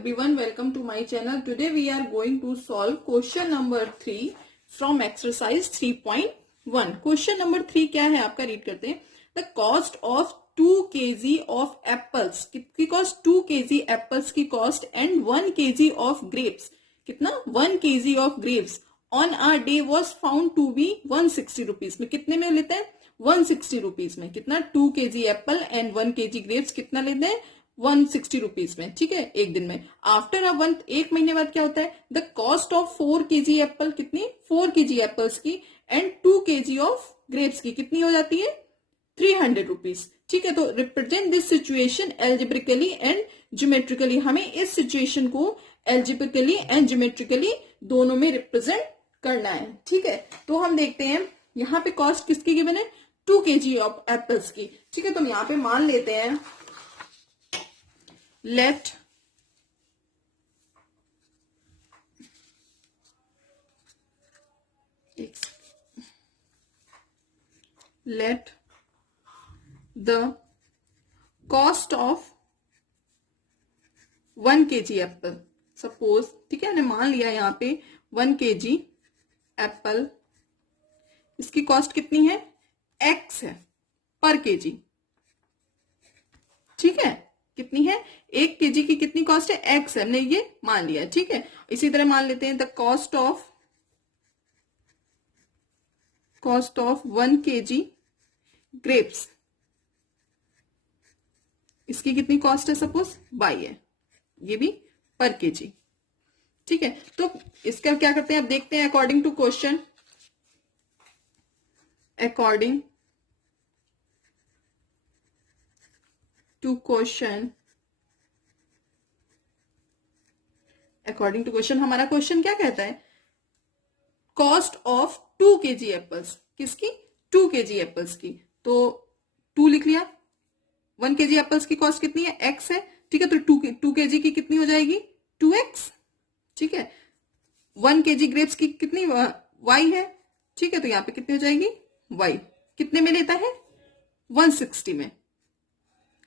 everyone, welcome to my channel. Today we are going to solve question number 3 from exercise 3.1. Question number 3 क्या है आपका, read करते हैं. The cost of 2 kg of apples, कितनी cost, 2 kg apples की cost and 1 kg of grapes, कितना 1 kg of grapes on a day was found to be 160 rupees. में कितने में लेते हैं, 160 रुपीज में. कितना, 2 kg Apple and 1 kg grapes कितना लेते हैं, 160 रुपीज में. ठीक है, एक दिन में. आफ्टर अ वन, एक महीने बाद क्या होता है, the cost of 4 kg Apple, कितनी, 4 kg एप्पल्स की एंड 2 kg ऑफ ग्रेप्स की कितनी हो जाती है, 300 रुपीज. ठीक है, तो represent this situation algebraically and geometrically. हमें इस सिचुएशन को एल्जेब्रिकली एंड ज्योमेट्रिकली दोनों में रिप्रेजेंट करना है. ठीक है, तो हम देखते हैं यहाँ पे कॉस्ट किसकी गिवन है, 2 kg ऑफ एप्पल्स की. ठीक है, तो हम यहाँ पे मान लेते हैं, let the cost of 1 kg Apple, suppose. ठीक है, हमने मान लिया यहाँ पे 1 kg एप्पल, इसकी कॉस्ट कितनी है, x है पर केजी. ठीक है, कितनी है, 1 kg की कितनी कॉस्ट है, x है, हमने ये मान लिया. ठीक है, इसी तरह मान लेते हैं the cost of 1 kg grapes, इसकी कितनी कॉस्ट है, सपोज y है, ये भी पर केजी. ठीक है, तो इसका क्या करते हैं, अब देखते हैं according to question. According to question हमारा क्वेश्चन क्या कहता है, कॉस्ट ऑफ 2 kg एप्पल्स, किसकी, 2 kg एप्पल्स की. तो 2 लिख लिया, 1 kg एप्पल्स की कॉस्ट कितनी है, x है. ठीक है, तो 2 kg की कितनी हो जाएगी, 2x. ठीक है, 1 kg ग्रेप्स की कितनी, y है. ठीक है, तो यहां पे कितनी हो जाएगी, y कितने में लेता है, 160 में.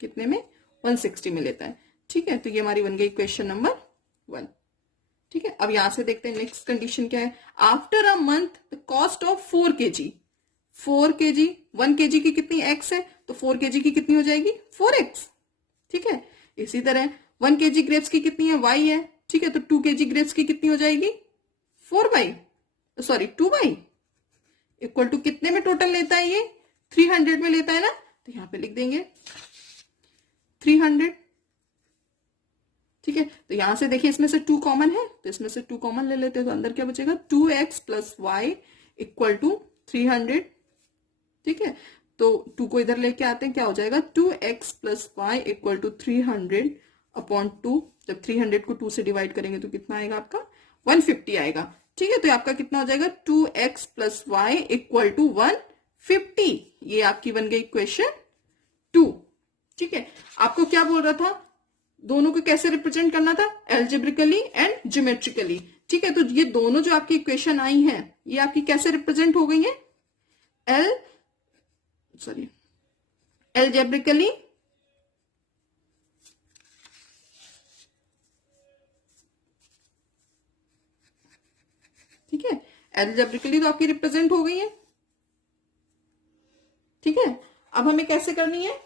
कितने में, 160 में लेता है. ठीक है, तो ये हमारी बन गई क्वेश्चन नंबर 1. ठीक है, अब यहां से देखते हैं नेक्स्ट कंडीशन क्या है. After a month the cost of 4 kg, 1 kg की कितनी x है, तो 4 kg की कितनी हो जाएगी, 4x. ठीक है, इसी तरह 1 kg ग्रेप्स की कितनी है, y है. ठीक है, तो 2 kg ग्रेप्स की कितनी हो जाएगी, 2y इक्वल टू कितने में टोटल लेता है, ये 300 में लेता है ना, तो यहां पे लिख देंगे 300. ठीक है, तो यहां से देखिए इसमें से 2 कॉमन है, तो इसमें से 2 कॉमन ले लेते हैं, तो अंदर क्या बचेगा, 2x plus Y equal to 300. ठीक है, तो 2 को इधर लेके आते हैं, क्या हो जाएगा, 2x plus Y equal to 300 upon 2. जब 300 को 2 से डिवाइड करेंगे तो कितना आएगा आपका, 150 आएगा. ठीक है, तो आपका कितना हो जाएगा, 2x plus Y equal to 150. ये आपकी बन गई क्वेश्चन 2. ठीक है, आपको क्या बोल रहा था, दोनों को कैसे रिप्रेजेंट करना था, एल्जेब्रिकली एंड ज्योमेट्रिकली. ठीक है, तो ये दोनों जो आपकी इक्वेशन आई हैं, ये आपकी कैसे रिप्रेजेंट हो गई है, एल्जेब्रिकली ठीक है, एल्जेब्रिकली तो आपकी रिप्रेजेंट हो गई है. ठीक है, अब हमें कैसे करनी है,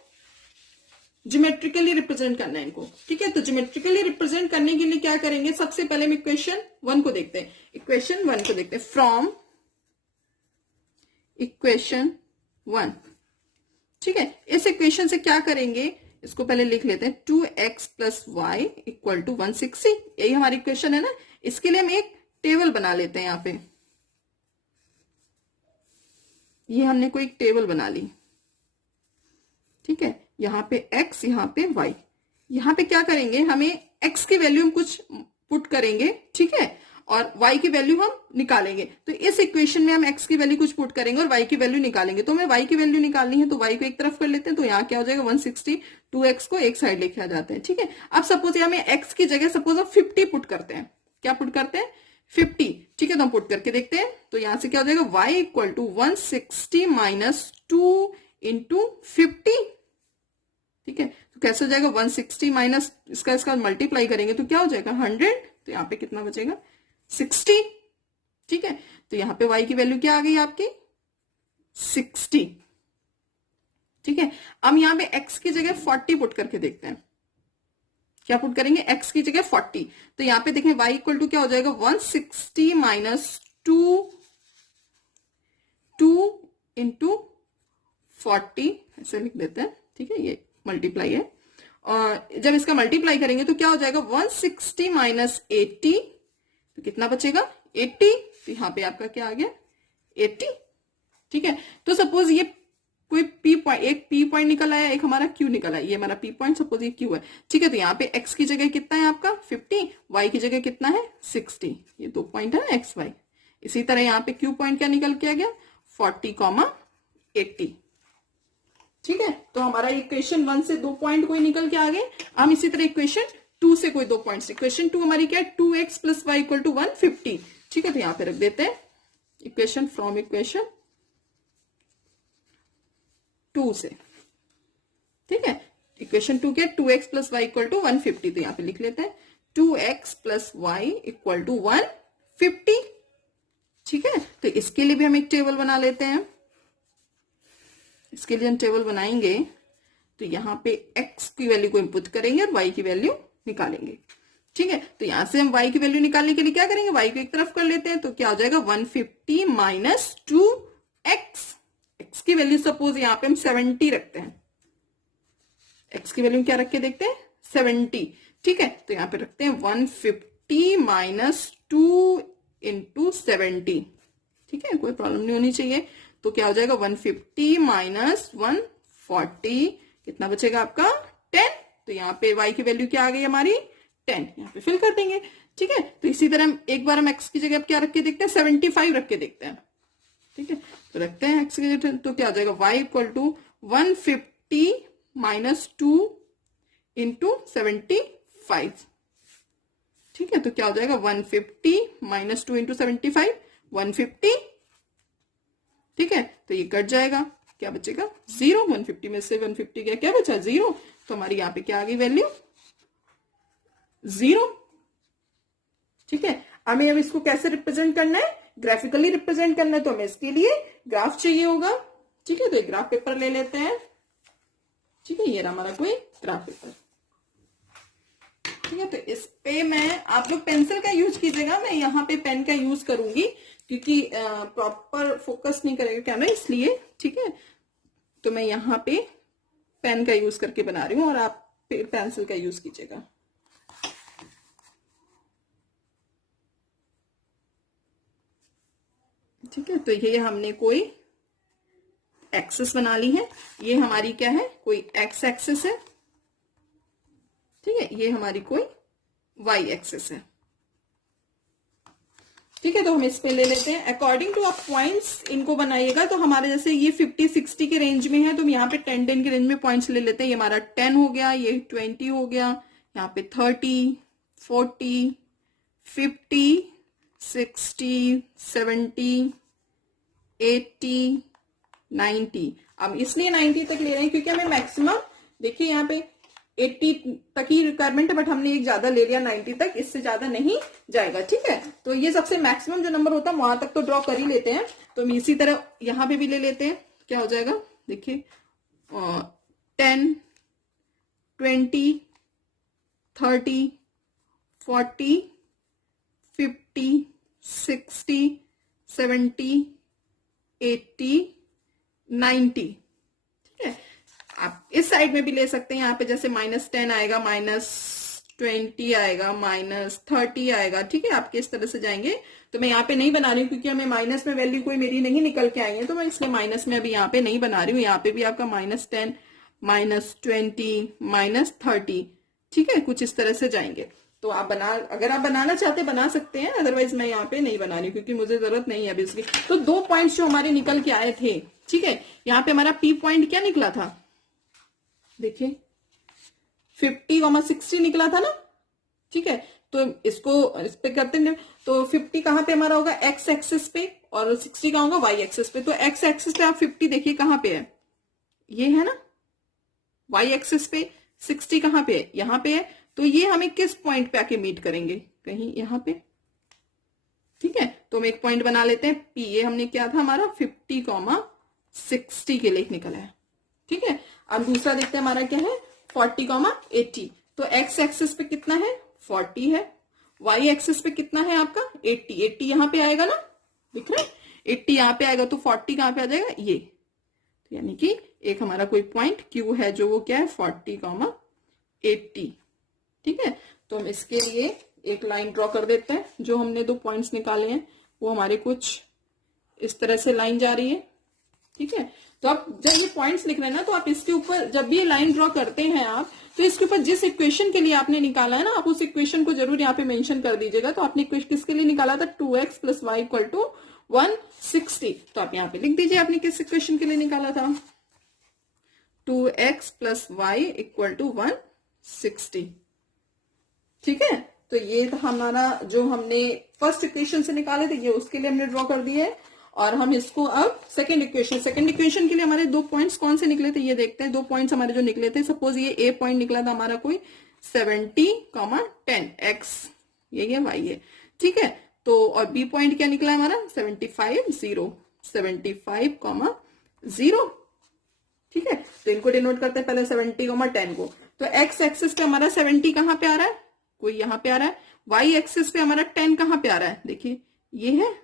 ज्योमेट्रिकली रिप्रेजेंट करना है इनको. ठीक है, तो ज्योमेट्रिकली रिप्रेजेंट करने के लिए क्या करेंगे, सबसे पहले हम इक्वेशन 1 को देखते हैं. From equation 1. ठीक है, इस इक्वेशन से क्या करेंगे, इसको पहले लिख लेते हैं, 2x plus Y equal to 160. यही हमारी इक्वेशन है ना. इसके लिए हम एक टेबल बना लेते हैं. यहां पे ये हमने कोई एक टेबल बना ली. ठीक है, यहां पे x, यहां पे y. यहां पे क्या करेंगे, हमें x की वैल्यू हम कुछ पुट करेंगे. ठीक है, और y की वैल्यू हम निकालेंगे. तो इस इक्वेशन में हम x की वैल्यू कुछ पुट करेंगे और y की वैल्यू निकालेंगे. तो हमें y की वैल्यू निकालनी है, तो y को एक तरफ कर लेते हैं. तो यहाँ क्या हो जाएगा, 160. 2x को एक साइड लेके आ जाते हैं. ठीक है, अब सपोज हमें x की जगह सपोज हम 50 पुट करते हैं. क्या पुट करते हैं, 50. ठीक है, तो हम पुट करके देखते हैं. तो यहां से क्या हो जाएगा, y equal to 160 minus 2 into 50. ठीक है, तो कैसे हो जाएगा 160 माइनस इसका मल्टीप्लाई करेंगे तो क्या हो जाएगा 100। तो यहाँ पे कितना बचेगा 60। ठीक है, तो यहाँ पे y की वैल्यू क्या आ गई आपकी 60। ठीक है, अब यहाँ पे x की जगह 40 पुट करके देखते हैं। क्या पुट करेंगे x की जगह 40। तो यहाँ पे देखें y इक्वल टू क्या हो जाएगा 160 माइनस 2 इंटू 40 ऐसे लिख देते हैं। ठीक है, ये मल्टीप्लाई है और जब इसका मल्टीप्लाई करेंगे तो क्या हो जाएगा 160 माइनस 80 तो कितना बचेगा 80। तो यहाँ पे आपका क्या आ गया 80। ठीक है, तो सपोज ये कोई पी पॉइंट, एक पी पॉइंट निकल आया, एक हमारा क्यू निकल आया, ये हमारा पी पॉइंट सपोज ये क्यू है। ठीक है, तो यहाँ पे x की जगह कितना है आपका 50, y की जगह कितना है 60, ये 2 पॉइंट है ना x y। इसी तरह यहाँ पे क्यू पॉइंट क्या निकल के आ गया 40, 80। ठीक है, तो हमारा इक्वेशन 1 से 2 पॉइंट कोई निकल के आ गए। हम इसी तरह इक्वेशन 2 से कोई 2 पॉइंट, इक्वेशन 2 हमारी क्या है 2x plus Y equal to 150। ठीक है, तो यहाँ पे रख देते हैं इक्वेशन फ्रॉम इक्वेशन 2 से। ठीक है, इक्वेशन 2 के 2x plus Y equal to 150। तो यहाँ पे लिख लेते हैं 2x plus Y equal to 150। ठीक है, तो इसके लिए भी हम एक टेबल बना लेते हैं। इसके लिए हम टेबल बनाएंगे तो यहाँ पे x की वैल्यू को इनपुट करेंगे और y की वैल्यू निकालेंगे। ठीक है, तो यहां से हम y की वैल्यू निकालने के लिए क्या करेंगे y को एक तरफ कर लेते हैं। तो क्या हो जाएगा 150 माइनस 2x। x की वैल्यू सपोज यहाँ पे हम 70 रखते हैं। x की वैल्यू क्या रख के देखते हैं 70। ठीक है, तो यहाँ पे रखते हैं 150 माइनस 2 इंटू 70। ठीक है, कोई प्रॉब्लम नहीं होनी चाहिए। तो क्या हो जाएगा 150 माइनस 140 कितना बचेगा आपका 10। तो यहाँ पे y की वैल्यू क्या आ गई हमारी 10, यहाँ पे फिल कर देंगे। ठीक है, तो इसी तरह एक बार हम x की जगह क्या रख के देखते हैं 75 रख के देखते हैं। ठीक है, तो रखते हैं x की जगह, तो क्या हो जाएगा y equal to 150 minus 2 into 75। ठीक है, तो क्या हो जाएगा 150 माइनस 2 इंटू 75 150। ठीक है, तो ये कट जाएगा, क्या बचेगा 0। 150 में से 150 गया, क्या बचा 0। तो हमारी यहाँ पे क्या आ गई वैल्यू 0। ठीक है, हमें अब इसको कैसे रिप्रेजेंट करना है ग्राफिकली रिप्रेजेंट करना है। तो हमें इसके लिए ग्राफ चाहिए होगा। ठीक है, तो एक ग्राफ पेपर ले लेते हैं। ठीक है, ये रहा हमारा कोई ग्राफ पेपर। ठीक है, तो इस पे मैं, आप लोग पेंसिल का यूज कीजिएगा, मैं यहाँ पे पेन का यूज करूंगी क्योंकि प्रॉपर फोकस नहीं करेगा कैमरा इसलिए। ठीक है, तो मैं यहाँ पे पेन का यूज करके बना रही हूँ और आप पेंसिल का यूज कीजिएगा। ठीक है, तो ये हमने कोई एक्सिस बना ली है। ये हमारी क्या है कोई एक्स एक्सिस है। ठीक है, ये हमारी कोई वाई एक्सिस है। ठीक है, तो हम इस पे ले लेते हैं अकॉर्डिंग टू आप पॉइंट्स इनको बनाइएगा। तो हमारे जैसे ये 50-60 के रेंज में है तो हम यहाँ पे 10-10 के रेंज में पॉइंट्स ले लेते हैं। ये हमारा 10 हो गया, ये 20 हो गया, यहाँ पे 30, 40, 50, 60, 70, 80, 90। अब इसलिए 90 तक ले रहे हैं क्योंकि हमें मैक्सिमम, देखिए यहाँ पे 80 तक ही रिक्वायरमेंट है बट हमने एक ज्यादा ले लिया 90 तक, इससे ज्यादा नहीं जाएगा। ठीक है, तो ये सबसे मैक्सिमम जो नंबर होता है वहां तक तो ड्रॉ कर ही लेते हैं। तो हम इसी तरह यहाँ पे भी ले लेते हैं। क्या हो जाएगा देखिए 10, 20, 30, 40, 50, 60, 70, 80, 90। ठीक है, आप इस साइड में भी ले सकते हैं। यहाँ पे जैसे -10 आएगा, -20 आएगा, -30 आएगा। ठीक है, आपके इस तरह से जाएंगे। तो मैं यहाँ पे नहीं बना रही हूँ क्योंकि हमें माइनस में वैल्यू कोई मेरी नहीं निकल के आई है, तो मैं इसलिए माइनस में अभी यहाँ पे नहीं बना रही हूँ। यहाँ पे भी आपका -10, -20, -30। ठीक है, कुछ इस तरह से जाएंगे। तो आप अगर आप बनाना चाहते बना सकते हैं, अदरवाइज मैं यहाँ पे नहीं बना रही हूँ क्योंकि मुझे जरूरत नहीं है अभी इसकी। तो 2 पॉइंट्स जो हमारे निकल के आए थे। ठीक है, यहाँ पे हमारा पी पॉइंट क्या निकला था देखिए 50, 60 निकला था ना। ठीक है, तो इसको इस पे करते हैं। तो 50 कहाँ पे हमारा होगा एक्स एक्सिस पे और 60 कहाँ होगा वाई एक्सिस पे। तो एक्स एक्सिस पे आप 50 देखिए कहाँ पे है, ये है ना वाई एक्सिस पे। 60 कहाँ पे है, यहाँ पे है, तो ये हमें किस पॉइंट पे आके मीट करेंगे, कहीं यहाँ पे, ठीक है। तो हम एक पॉइंट बना लेते हैं पी, ये हमने क्या था हमारा 50, 60 के लिए निकला है, ठीक है। अब दूसरा देखते हैं हमारा क्या है 40, 80। तो एक्स एक्सिस पे कितना है 40 है, वाई एक्सिस पे कितना है आपका 80, 80 यहाँ पे आएगा ना, दिख रहा है 80 यहाँ पे आएगा, तो 40 कहाँ पे आ जाएगा ये, तो यानी कि एक हमारा कोई पॉइंट क्यू है जो वो क्या है 40, 80, ठीक है। तो हम इसके लिए एक लाइन ड्रॉ कर देते हैं, जो हमने दो पॉइंट्स निकाले हैं वो हमारे कुछ इस तरह से लाइन जा रही है, ठीक है। तो आप जब ये पॉइंट्स लिख रहे हैं ना, तो आप इसके ऊपर जब भी ये लाइन ड्रॉ करते हैं आप, तो इसके ऊपर जिस इक्वेशन के लिए आपने निकाला है ना, आप उस इक्वेशन को जरूर यहाँ पे मेंशन कर दीजिएगा। तो आपने किसके लिए निकाला था 2x + y = 160, तो आप यहाँ पे लिख दीजिए आपने किस इक्वेशन के लिए निकाला था, 2x + y = 160, ठीक है। तो ये था हमारा जो हमने फर्स्ट इक्वेशन से निकाले थे, ये उसके लिए हमने ड्रॉ कर दिए है। और हम इसको अब सेकंड इक्वेशन के लिए हमारे दो पॉइंट्स कौन से निकले थे ये देखते हैं। दो पॉइंट्स हमारे जो निकले थे, सपोज ये ए पॉइंट निकला था हमारा कोई 70, 10 एक्स, ये वाई है, ठीक है। तो और बी पॉइंट क्या निकला हमारा 75, 0, 75, 0, ठीक है। तो इनको डिनोट करते हैं पहले 70, 10 को। तो एक्स एक्सिस पे हमारा 70 कहाँ पे आ रहा है, कोई यहाँ पे आ रहा है। वाई एक्सिस पे हमारा 10 कहाँ पे आ रहा है, देखिए ये है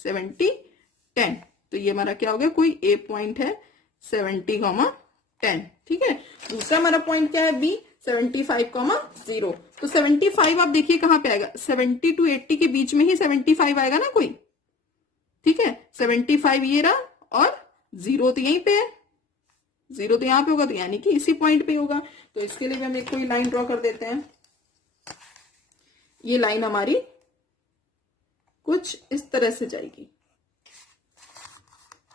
70, 10, तो ये हमारा क्या हो गया, कोई ए पॉइंट है 70, 10, ठीक है। दूसरा हमारा पॉइंट क्या है बी 75, 0। तो 75 आप देखिए कहाँ पे आएगा, 70 to 80 के बीच में ही 75 आएगा ना कोई, ठीक है। 75 ये रहा, और 0 तो यहीं पे है, 0 तो यहाँ पे होगा, तो यानी कि इसी पॉइंट पे होगा। तो इसके लिए भी हम एक कोई लाइन ड्रॉ कर देते हैं। ये लाइन हमारी कुछ इस तरह से जाएगी,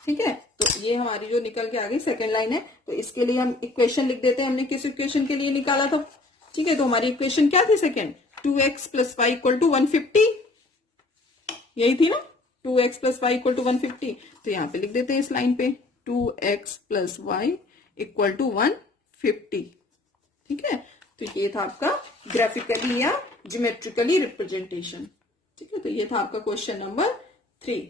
ठीक है। तो ये हमारी जो निकल के आ गई सेकेंड लाइन है। तो इसके लिए हम इक्वेशन लिख देते हैं, हमने किस इक्वेशन के लिए निकाला था, ठीक है। तो हमारी इक्वेशन क्या थी सेकेंड, 2x + y = 150, यही थी ना, 2x + y = 150। तो यहाँ पे लिख देते हैं इस लाइन पे 2x + y = 150, ठीक है। तो ये था आपका ग्राफिकली या ज्योमेट्रिकली रिप्रेजेंटेशन, ठीक है। तो ये था आपका क्वेश्चन नंबर 3।